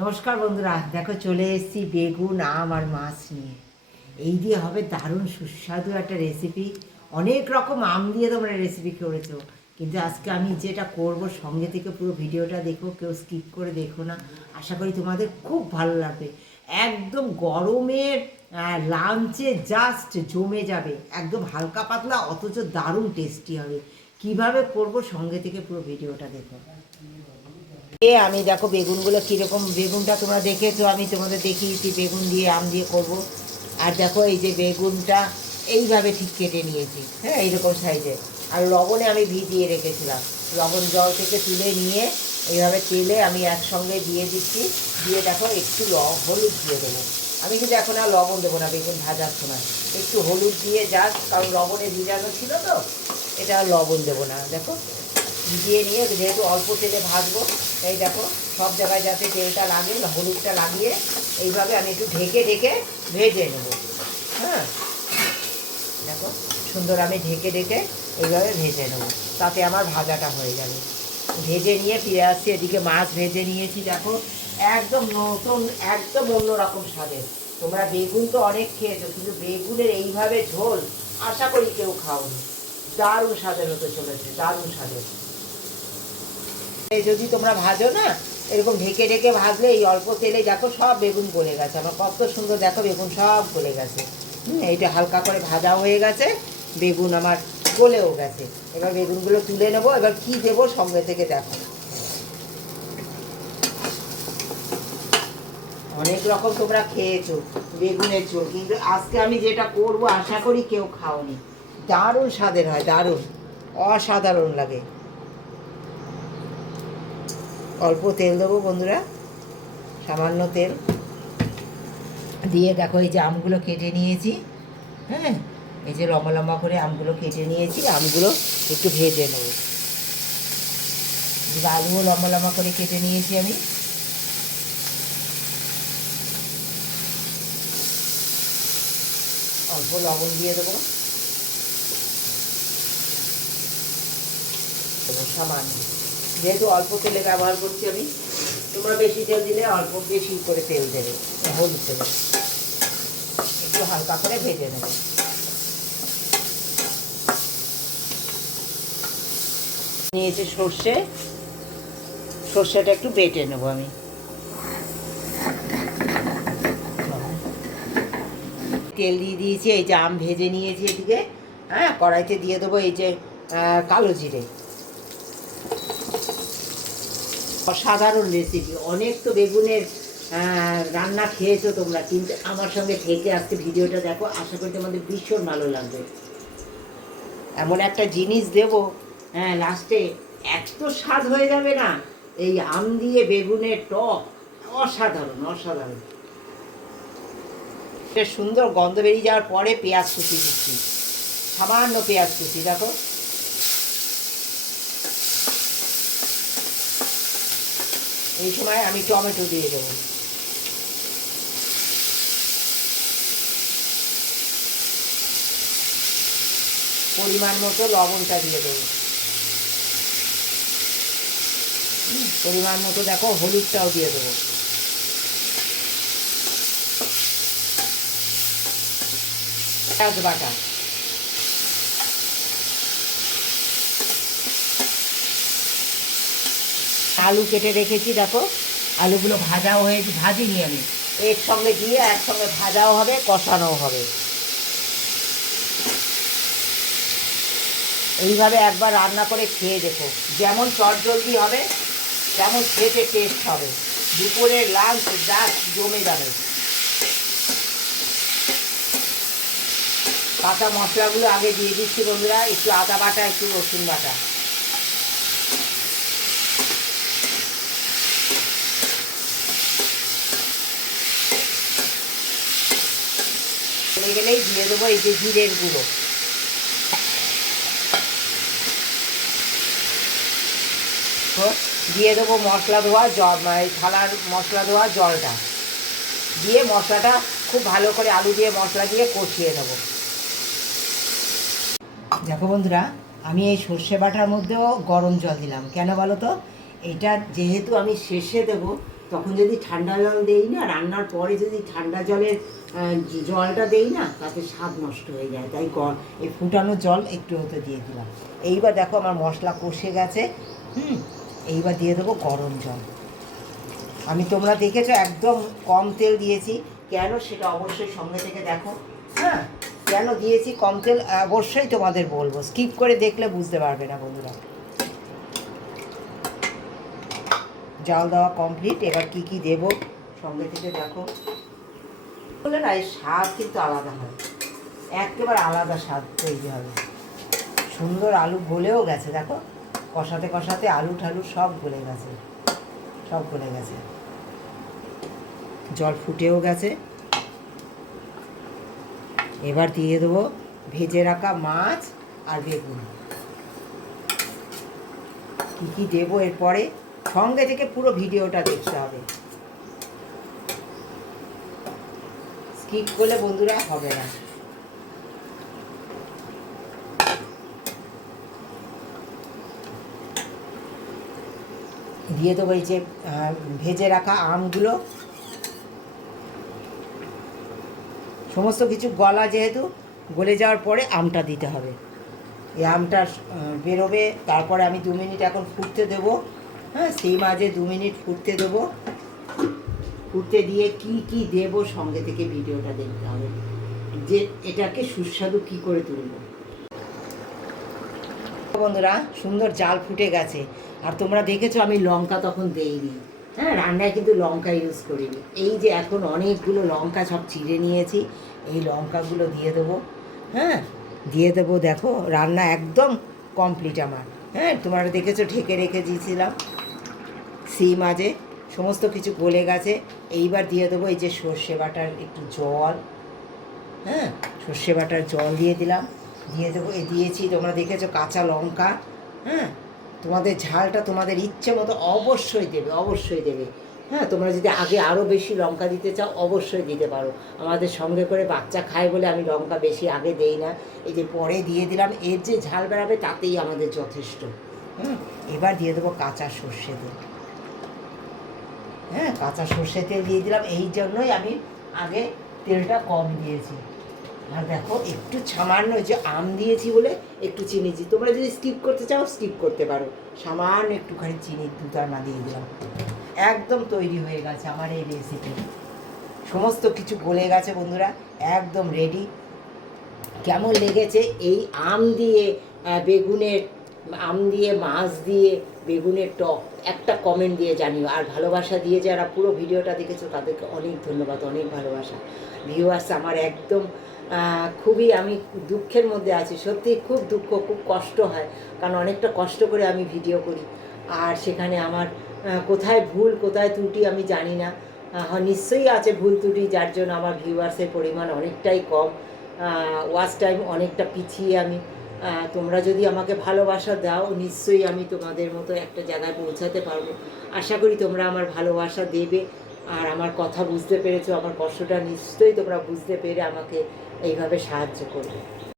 নমস্কার বন্ধুরা, দেখো চলে এসেছি বেগুন আম আর মাছ নিয়ে। এই দিয়ে হবে দারুণ সুস্বাদু একটা রেসিপি। অনেক রকম আম দিয়ে তোমরা রেসিপি করেছো, কিন্তু আজকে আমি যেটা করব সঙ্গে থেকে পুরো ভিডিওটা দেখো, কেউ স্কিপ করে দেখো না। আশা করি তোমাদের খুব ভালো লাগবে। একদম গরমের লাঞ্চে জাস্ট জমে যাবে, একদম হালকা পাতলা অথচ দারুণ টেস্টি হবে। কিভাবে করব সঙ্গে থেকে পুরো ভিডিওটা দেখো। আমি দেখো বেগুনগুলো কীরকম, বেগুনটা তোমরা দেখেছো, আমি তোমাদের দেখিয়েছি বেগুন দিয়ে আম দিয়ে করব। আর দেখো এই যে বেগুনটা এইভাবে ঠিক কেটে নিয়েছি, হ্যাঁ এইরকম সাইজে। আর লবণে আমি ভিজিয়ে রেখেছিলাম, লবণ জল থেকে তুলে নিয়ে এইভাবে তেলে আমি একসঙ্গে দিয়ে দিচ্ছি। দিয়ে দেখো একটু হলুদ দিয়ে দেবো। আমি কিন্তু এখন আর লবণ দেবো না বেগুন ভাজার সময়, একটু হলুদ দিয়ে জাস্ট, কারণ লবণে ভিজানো ছিল তো, এটা আর লবণ দেবো না। দেখো ভিজিয়ে নিয়ে যেহেতু অল্প তেলে ভাজবো, এই দেখো সব জায়গায় যাতে তেলটা লাগে, হলুদটা লাগিয়ে এইভাবে আমি একটু ঢেকে ঢেকে ভেজে নেব। হ্যাঁ দেখো সুন্দর আমি ঢেকে ঢেকে এইভাবে ভেজে নেব, তাতে আমার ভাজাটা হয়ে যাবে। ভেজে নিয়ে ফিরে আসছি, এদিকে মাছ ভেজে নিয়েছি। দেখো একদম নতুন, একদম অন্যরকম স্বাদের। তোমরা বেগুন তো অনেক খেয়েছো, কিন্তু বেগুনের এইভাবে ঝোল আশা করি কেউ খাওনি। দারুণ স্বাদের হতে চলেছে, দারুণ স্বাদের। যদি তোমরা ভাজো না এরকম ঢেকে ঢেকে ভাজলে, এই অল্প তেলে দেখো সব বেগুন গলে গেছে আমার, কত সুন্দর দেখো বেগুন সব গলে গেছে। এইটা হালকা করে ভাজা হয়ে গেছে, বেগুন আমার গলেও গেছে। এবার বেগুনগুলো তুলে নেবো। এবার কি দেবো সঙ্গে থেকে দেখো। অনেক রকম তোমরা খেয়েছো বেগুনের ঝোল, কিন্তু আজকে আমি যেটা করব আশা করি কেউ খাওনি। দারুণ স্বাদের হয়, দারুণ অসাধারণ লাগে। অল্প তেল দেবো বন্ধুরা, সামান্য তেল দিয়ে দেখো এই যে আমগুলো কেটে নিয়েছি। হ্যাঁ এই যে লম্বা লম্বা করে আমগুলো কেটে নিয়েছি, আমগুলো একটু ভেজে নেব। আলুও লম্বা লম্বা করে কেটে নিয়েছি আমি। অল্প লবণ দিয়ে দেবো, সামান্য, যেহেতু অল্প তেলে ব্যবহার করছি আমি। তোমরা বেশি তেল দিলে অল্প বেশি করে তেল দেবে, হলুদ দেবে, একটু হালকা করে ভেজে নেবে। নিয়েছি সর্ষে, সর্ষেটা একটু বেটে নেবো আমি। তেল দিয়ে দিয়েছি, এই যে আম ভেজে নিয়েছি এদিকে। হ্যাঁ কড়াইতে দিয়ে দেবো এই যে কালো জিরে। অসাধারণ রেসিপি। অনেক তো বেগুনের রান্না খেয়েছো তোমরা, কিন্তু আমার সঙ্গে থেকে আজকে ভিডিওটা দেখো, আশা করি তোমাদের ভীষণ ভালো লাগবে। এমন একটা জিনিস দেবো, হ্যাঁ লাস্টে এত স্বাদ হয়ে যাবে না, এই আম দিয়ে বেগুনের টক, অসাধারণ অসাধারণ। সুন্দর গন্ধ বেরিয়ে যাওয়ার পরে পেঁয়াজ কুচি দিচ্ছি, সামান্য পেঁয়াজ কুচি। দেখো এই সময় আমি টমেটো দিয়ে দেবো। পরিমাণ মতো লবণটা দিয়ে দেবো, পরিমাণ মতো দেখো হলুদটাও দিয়ে দেবো। পেঁয়াজ বাটা, আলু কেটে রেখেছি দেখো, আলুগুলো ভাজাও হয়েছে, ভাজিনি আমি, এর সঙ্গে দিয়ে একসঙ্গে ভাজাও হবে কষানোও হবে। এইভাবে একবার রান্না করে খেয়ে দেখো, যেমন চটজলদি হবে, যেমন খেতে টেস্ট হবে। দুপুরের লাঞ্চ জাস্ট জমে যাবে। কাঁচা মশলাগুলো আগে দিয়ে দিচ্ছি বন্ধুরা, একটু আদা বাটা, একটু রসুন বাটা। চলে গেলেই দিয়ে দেবো এই যে জিরের গুঁড়ো। দিয়ে দেবো মশলা ধোয়া জল, মানে থালার মশলা ধোয়া জলটা দিয়ে মশলাটা খুব ভালো করে আলু দিয়ে মশলা দিয়ে কষিয়ে নেবো। দেখো বন্ধুরা, আমি এই সর্ষে বাটার মধ্যেও গরম জল দিলাম, কেন বলো তো? এটা যেহেতু আমি শেষে দেবো, তখন যদি ঠান্ডা জল দেই না, রান্নার পরে যদি ঠান্ডা জলের জলটা দেই না, তাতে স্বাদ নষ্ট হয়ে যায়। তাই এই ফুটানো জল একটু হতে দিয়ে দিলাম। এইবার দেখো আমার মশলা কষে গেছে। এইবার দিয়ে দেবো গরম জল। আমি তোমরা দেখেছো একদম কম তেল দিয়েছি, কেন সেটা অবশ্যই সঙ্গে থেকে দেখো। হ্যাঁ, কেন দিয়েছি কম তেল অবশ্যই তোমাদের বলবো, স্কিপ করে দেখলে বুঝতে পারবে না বন্ধুরা। জাল দেওয়া কমপ্লিট। এবার কি কি দেবো সঙ্গে থেকে দেখো। বলে না, এর স্বাদ কিন্তু আলাদা হয়, একেবারে আলাদা স্বাদ তৈরি হবে। সুন্দর আলু গলেও গেছে দেখো, কষাতে কষাতে আলু ঠালু সব গলে গেছে, সব গলে গেছে, জল ফুটেও গেছে। এবার দিয়ে দেবো ভেজে রাখা মাছ আর বেগুন। কী কী দেবো এরপরে সঙ্গে থেকে পুরো ভিডিওটা দেখতে হবে, স্কিপ করলে বন্ধুরা হবে না। দিয়ে দেবো এই যে ভেজে রাখা আমগুলো। সমস্ত কিছু গলা যেহেতু, গলে যাওয়ার পরে আমটা দিতে হবে। এই আমটা বেরোবে, তারপরে আমি 2 মিনিট এখন ফুটতে দেবো। হ্যাঁ, সেই মাঝে 2 মিনিট ফুটতে দেবো। ফুটতে দিয়ে কি কি দেবো সঙ্গে থেকে ভিডিওটা দেখতে হবে, যে এটাকে সুস্বাদু কি করে তুলব। বন্ধুরা সুন্দর জাল ফুটে গেছে। আর তোমরা দেখেছো আমি লঙ্কা তখন দেইনি। হ্যাঁ, রান্নায় কিন্তু লঙ্কা ইউজ করিনি। এই যে এখন অনেকগুলো লঙ্কা সব চিড়ে নিয়েছি, এই লঙ্কাগুলো দিয়ে দেবো। হ্যাঁ, দিয়ে দেবো। দেখো রান্না একদম কমপ্লিট আমার। হ্যাঁ, তোমরা দেখেছো ঢেকে রেখে দিয়েছিলাম, সেই মাঝে সমস্ত কিছু গলে গেছে। এইবার দিয়ে দেবো এই যে সর্ষে বাটার একটু জল। হ্যাঁ, সর্ষে বাটার জল দিয়ে দিলাম। দিয়ে দেবো, দিয়েছি তোমরা দেখেছো কাঁচা লঙ্কা। হ্যাঁ, তোমাদের ঝালটা তোমাদের ইচ্ছে মতো অবশ্যই দেবে, অবশ্যই দেবে। হ্যাঁ, তোমরা যদি আগে আরও বেশি লঙ্কা দিতে চাও অবশ্যই দিতে পারো। আমাদের সঙ্গে করে বাচ্চা খায় বলে আমি লঙ্কা বেশি আগে দেই না, এই যে পরে দিয়ে দিলাম। এর যে ঝাল বেরাবে তাতেই আমাদের যথেষ্ট। এবার দিয়ে দেবো কাঁচা সর্ষে তেল। হ্যাঁ, কাঁচা সর্ষে তেল দিয়ে দিলাম, এই জন্যই আমি আগে তেলটা কম দিয়েছি। আর দেখো একটু সামান্য, যে আম দিয়েছি বলে একটু চিনি দিই। তোমরা যদি স্কিপ করতে চাও স্কিপ করতে পারো, সামান্য একটুখানি চিনি 2 দিয়ে দিলাম। একদম তৈরি হয়ে গেছে আমার এই রেসিপি। সমস্ত কিছু গলে গেছে বন্ধুরা, একদম রেডি। কেমন লেগেছে এই আম দিয়ে বেগুনের, আম দিয়ে মাছ দিয়ে বেগুনের টক, একটা কমেন্ট দিয়ে জানিও। আর ভালোবাসা দিয়ে যারা পুরো ভিডিওটা দেখেছো তাদেরকে অনেক ধন্যবাদ, অনেক ভালোবাসা। ভিউয়ার্স আমার একদম খুবই আমি দুঃখের মধ্যে আছি, সত্যি খুব দুঃখ, খুব কষ্ট হয়, কারণ অনেকটা কষ্ট করে আমি ভিডিও করি। আর সেখানে আমার কোথায় ভুল কোথায় ত্রুটি আমি জানি না, নিশ্চয়ই আছে ভুল ত্রুটি, যার জন্য আমার ভিউয়ার্সের পরিমাণ অনেকটাই কম, ওয়াচ টাইম অনেকটা পিছিয়ে আমি। তোমরা যদি আমাকে ভালোবাসা দাও নিশ্চয়ই আমি তোমাদের মতো একটা জায়গায় পৌঁছাতে পারবো। আশা করি তোমরা আমার ভালোবাসা দেবে। আর আমার কথা বুঝতে পেরেছো, আমার কষ্টটা নিশ্চয়ই তোমরা বুঝতে পেরে আমাকে এইভাবে সাহায্য করবে।